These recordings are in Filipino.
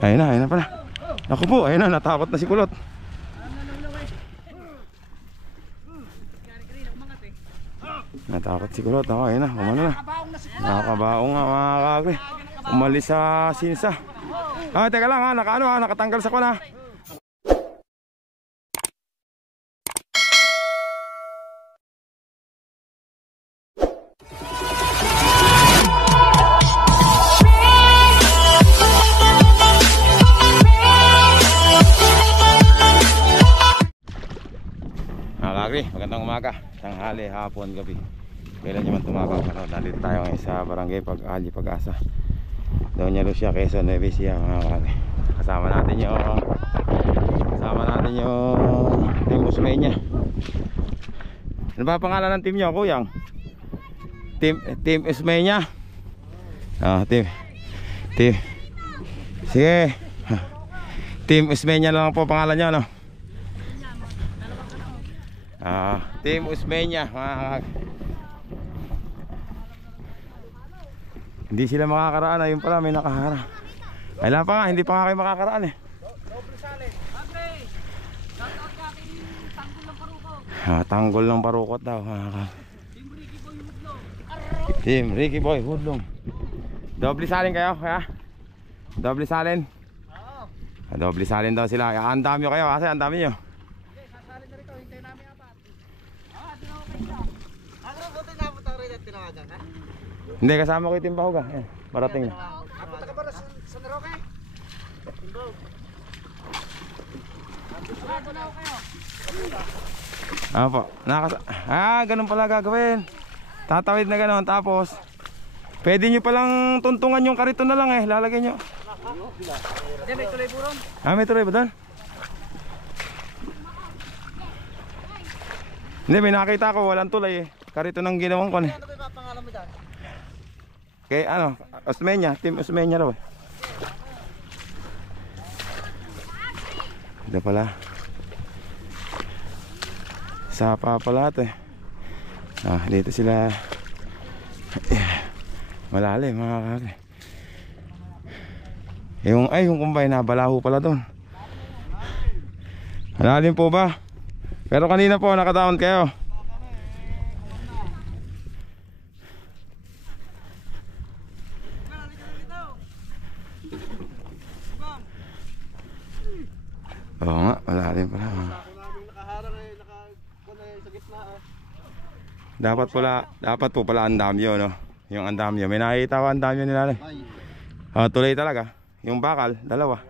Ayun na pala. Naku po, ayun na, natakot na si Kulot. Natakot si Kulot. Ako, ayun na, umano na. Nakabaong nga mga kakri. Umalis sa sinsa. Teka lang ha, nakatanggal sa ko na. Magandang umaga, tanghali, hapon, gabi. Kailan nyo man tumawag, nandito tayo ngayon sa barangay Pag-asa, Doña Lucia, Quezon, Nueva Ecija, mga kami. Kasama natin yung Team Osmeña. Ano ba pangalan ng team nyo, Kuyang? Team Osmeña. Sige, Team Osmeña lang po pangalan nyo, no? Team Osmeña. Hindi sila makakaraan. Ayun pala, may nakaharang. Kailan pa nga, hindi pa nga kayo makakaraan eh. Tanggol ng parukot daw. Team Ricky Boy Hudlong. Doble salin kayo, kaya? Doble salin? Doble salin daw sila. Ang dami kayo kasi, ang dami nyo. Hindi, kasama ko yung Timbahoga. Parating na. Punta ka ba sa Naroke? Po. Ganun pala gagawin. Tatawid na ganun. Tapos pwede nyo palang tuntungan yung karito na lang lalagyan nyo. Hindi, may tuloy po ron. May tuloy ba doon? Hindi, may nakita ko walang tulay karito nang ginawang ko Ano ba yung pangalan mo dyan? Kay Osmeña, Team Osmeña raw. Ito pala. Sapa pala ito dito sila. Malalim mga kakri. Yung kumbay na balaho pala doon. Malalim po ba? Pero kanina po nakadaon kayo. Oo nga, malalim pala. Dapat po pala andamyo, no? Yung andamyo, may nakita ko andamyo nila. Tuloy talaga. Yung bakal, dalawa.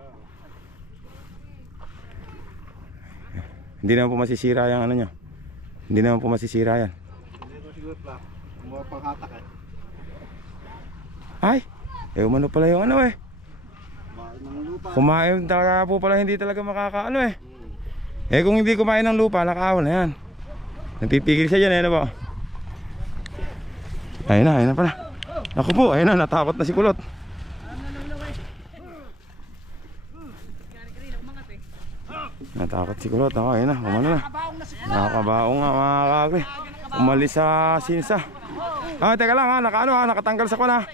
Hindi naman po masisira yung ano nyo. Hindi naman po masisira yan. Ay, umano pala yung ano kumain talaga po pala, hindi talaga makakaano kung hindi kumain ng lupa, nakaahon na yan. Napipigil siya dyan ano po. Ayun na pala. Ako po, ayun na, natakot na si Kulot. Natakot si Kulot. Ako, ayun na, umano na. Nakabaong nga mga kakri. Umalis sa sinsa. Teka lang nakatanggal sa ko na.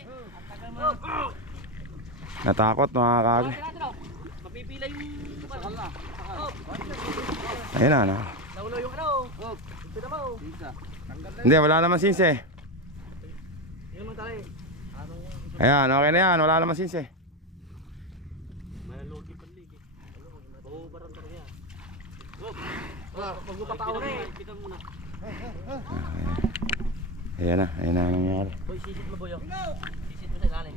Natakot mga kakri. Mapipila yung sakal na. Ayun na. Naulo yung pita mo. Hindi, wala naman sinse. Yung mga talay. Ayan, okay na yan. Wala naman sinse. Malalogi panligi. Oo, barang talaga yan. Magpapatao na pita muna. Ayan na ang nangyari. Boy, sisit mo boy. Sisit mo sa ilalim.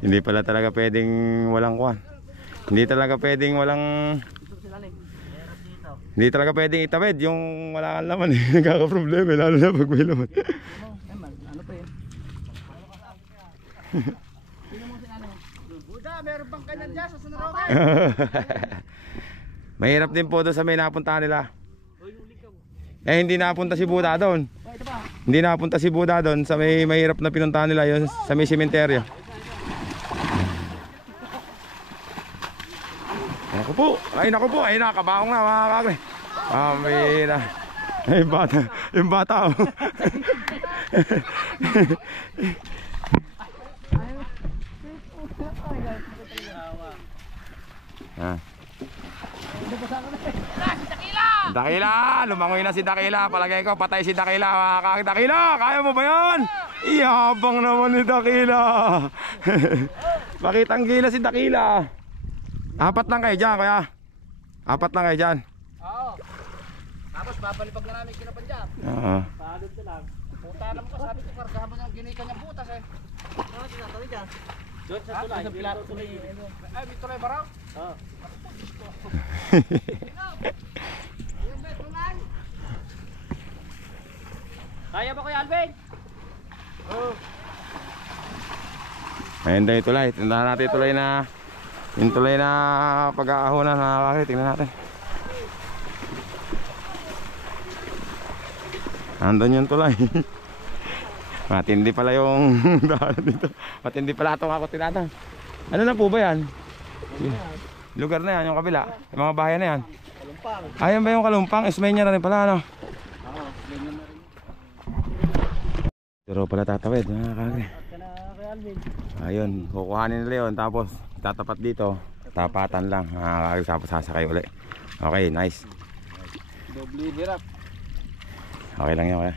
Hindi pala talaga pwedeng walang kuwan. Hindi talaga pwedeng walang Hindi talaga pwedeng itawid yung wala kang laman nagkakaproblema lalo na pag may laman. Ano pa yun? Buda, meron pang kanyan dyan sa Naroke. Mahirap din po doon sa may napuntahan nila. Hindi napunta si Buda doon. Hindi napunta si Buda doon sa may mahirap na pinuntahan nila yun sa may sementeryo. Naku po, ay nakabaong na mga kakri. Amina. Yung bata Ha? Dakila! Lumangoy na si Dakila. Palagay ko patay si Dakila mga kakit. Dakila! Kaya mo ba yun? Iyabang naman ni Dakila. Pakitang gila si Dakila. Apat lang kayo dyan kuya. Apat lang kayo dyan. Oo. Tapos papalipag na namin kinapan dyan. Oo. Palod na lang. Puta naman ko, sabi ko kargahan mo ng ginika niyang butas eh. Ano sinatawid dyan? Doon sa tulay. Sa pilato tulay. Ay, may tulay ba raw? Oo. Kaya ba Kuya Alvin? Oo. Ayun daw yung tulay. Tindahan natin yung tulay na pag-aahonan mga kakit. Tingnan natin. Andun yung tulay. Matindi pala yung daan dito. Matindi pala itong ako tinatang. Ano na po ba yan? Lugar na yan, yung kabila. Yung mga bahay na yan. Kalumpang. Ayan ba yung Kalumpang? Ismenya na rin pala ano? Oo, ganyan na rin. Pero pala tatawid mga kakit. At na Kuya Alvin. Ayun, kukuhanin nila yun. Tapos tatapat dito. Tapatan lang mga kakit. Tapos sasakay uli. Okay, nice. Doble hirap. Okay lang yun kaya.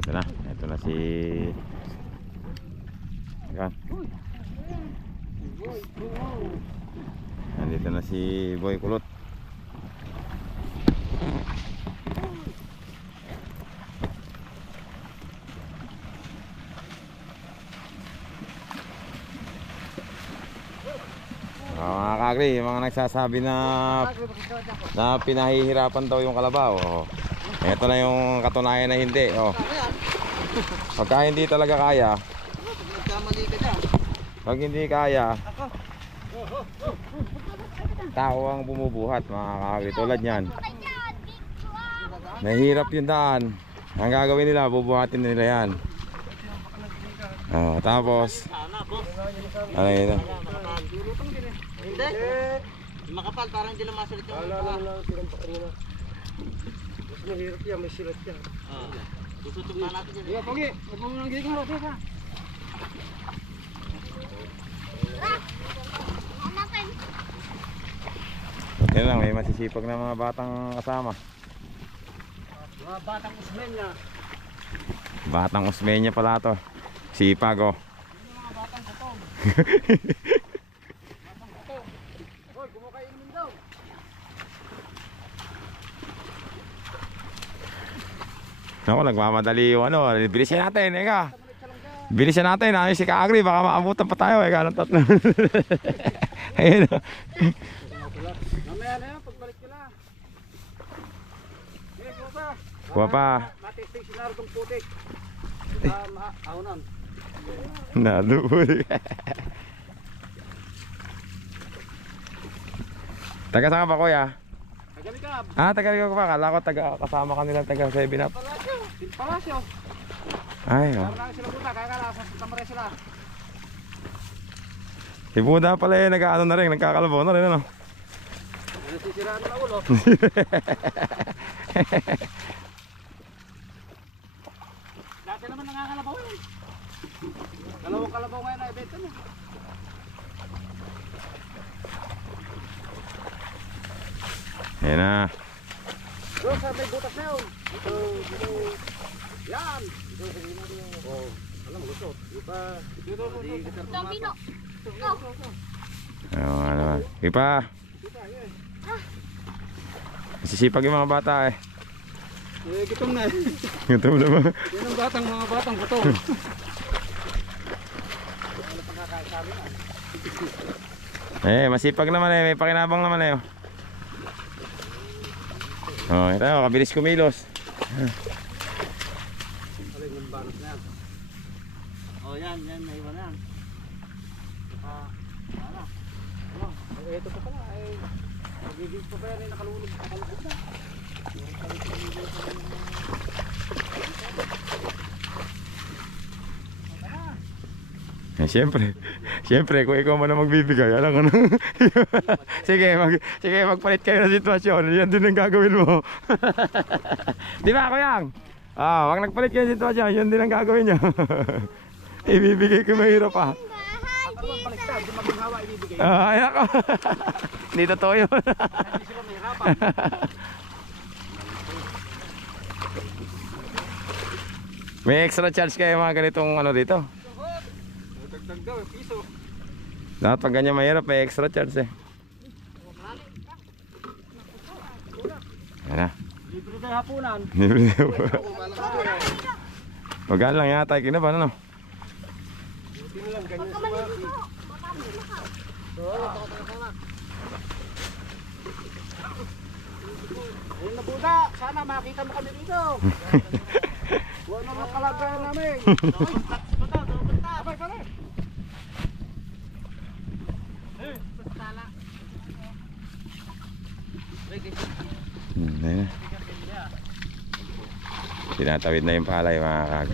Ito na si Ayan. Nandito na si Boy Kulot. Mga kakri, yung mga nagsasabi na pinahihirapan daw yung kalabaw. Oh. Ito na yung katunayan na hindi. Oh. Pagka hindi talaga kaya, Nagkamali ka dyan. pag hindi kaya, tao ang bumubuhat mga kakri. Tulad yan. Mahirap yung daan. Ang gagawin nila, bubuhatin nila yan. Oh, tapos ano yun? Hindi. Makapal, parang hindi lang masulit yung mas mahirap yan, may silat yan. Tututok na natin yan. Iya, Pogi. Huwag mo nang giling mo, Tessa. Yan lang, may masisipag na mga batang kasama. Mga batang Usmenya. Batang Usmenya pala to. Sipag oh. Mga batang kutong. Batang kutong. Hoy, kumakain mo daw. Ako, nagmamadali yung ano. Bilisan natin, eka. Bilisan natin, ayos si Kaagri. Baka maabutan pa tayo, eka. Anong tatlo? Ayun oh. Mamaya na yan, pagbalik ko na. Yes, kuha. Kuha pa. Matistig sinaro tong putik. Ahonan. Nadupuli. Taga saan ka ba kuya? Tagalikab. Taga-ligaw ka pa. Kala ko kasama ka nilang taga 7-up. Palasyo. Palasyo. Ay oh. Tama lang sila puta, kaya kala sa tamare sila. Si Buda pala eh, nag-ano na rin, nagkakalabaw na rin ano. Nasisiraan na ulo. Dati naman nangangalabaw eh. Dalawang kalabaw ngayon na ibenta mo. Ayan na. Doon sa may butas na yun. Dito. Yan. Dito sa gina din yung... Oh. Alam, gusto. Dito. Domino. Ano ba? Ipa. Masisipag yung mga bata eh. Gutom na eh. Gutom na ba? Yan ang mga batang gutom. Masipag naman eh, may pakinabang naman eh. Oh, ito, kabilis kumilos. Alin yung banos na yan. Oh, yan, naiwan na yan. Ano? Ito pa pala, magiging pa ba yan, nakalulog na. Siyempre, kung ikaw man na magbibigay, alam ko na. sige, magpalit kayo ng sitwasyon. Yan din ang gagawin mo. Di ba, Kuyang? Wag nagpalit kayo ng sitwasyon. Yan din ang gagawin niya. Ibibigay ko mahirap pa. Ano ang baliktad? Di maghawa ibibigay. Ay, ako. Hindi totoo yun. Hindi sila may hirapan. May extra charge kayo mga ganitong ano dito. Dagdag daw, piso. Dapat pag ganyan mahirap, may extra charge eh. Yan na. Libre tayo hapunan. Magaan lang yata, kinaban ano? Ayun na Buda, sana makita mo kami dito. Buwan na mga kalagayan namin. Abay, pare. Ayun na. Tinatawid na yung palay mga kag.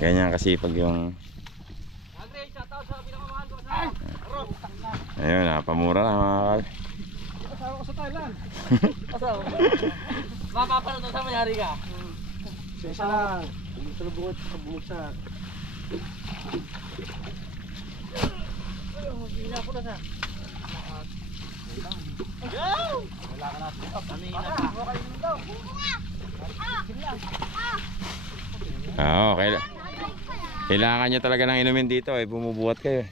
Ganyan kasipag yung... Ayun, napamura na mga kag. Kasama ko sa Thailand. Mapapanood sa mayari ka. Isa lang. Sa lubungot, sa bumugsa. Hindi ko na sa. Wala ka natin. Kanina pa. Oo, kailangan nyo talaga ng inumin dito eh. Bumubuhat kayo.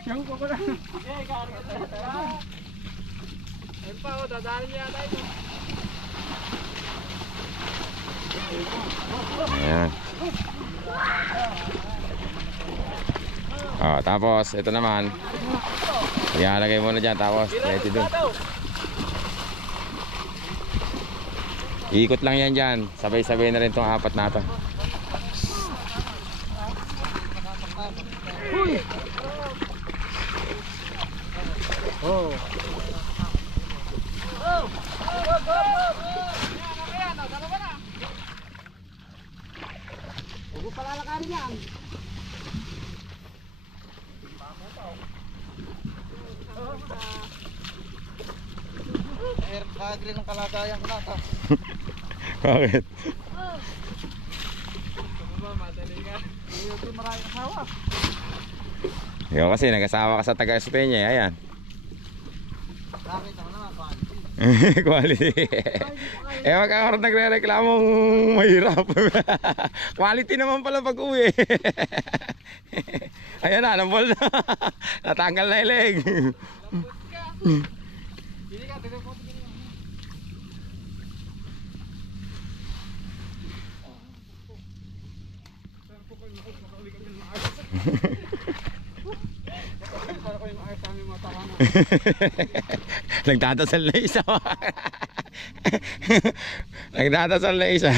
Siyang ko na. Ayun pa o, dadaan niya tayo. Ayan. Tapos ito naman. Ilalagay mo na dyan. Tapos ready dun. Ikot lang yan dyan. Sabay-sabay na rin itong apat na ito. Oh. Huwag pala lakarin yan. Kahit ng kalagayan ko nata. Bakit? Hindi maraming asawa. Ikaw kasi nag-asawa ka sa taga-Espanya. Ayan. Bakit ako naman pa? Quality. Magkakaroon nagre-reklamong mahirap. Quality naman pala pag uwi. Ayan na, nambol na. Natanggal na ilig. Hindi ka, tignan mo. Nagdadasal na isa. Nagdadasal na isa.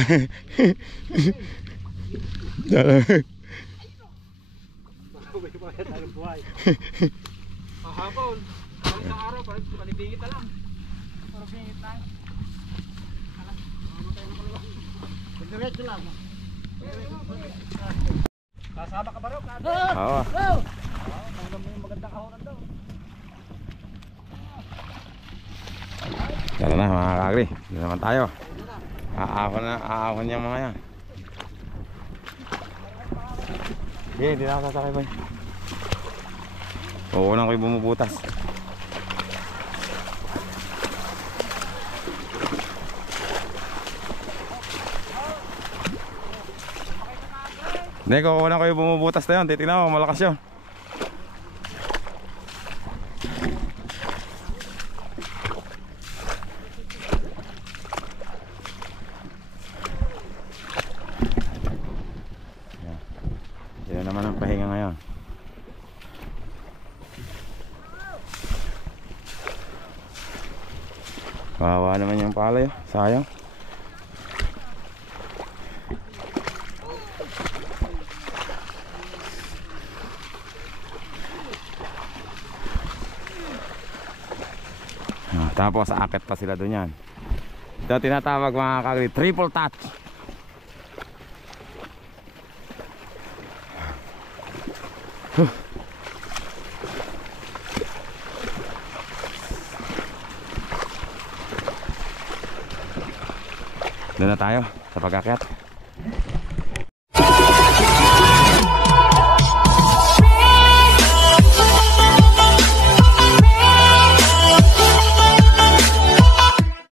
Mahapon, sa araw, palibingit na lang. Palibingit lang. Diretso lang. Kasama ka ba raw? Oo. Tanggal mo yung magandang kahonan daw. Tara na mga kagri. Dito naman tayo. Aahon yung mga yan. Hindi na ako sasakay ba? Uunan ko yung bumubutas. Hindi, kukunan ko yung bumubutas na yun. Titignan mo, malakas yun. Yan naman ang pahinga ngayon. Kawawa naman yung palay, sayang. Tapos aakit pa sila doon yan. Ito tinatawag mga kagri, triple touch. Doon na tayo sa pag-akyat.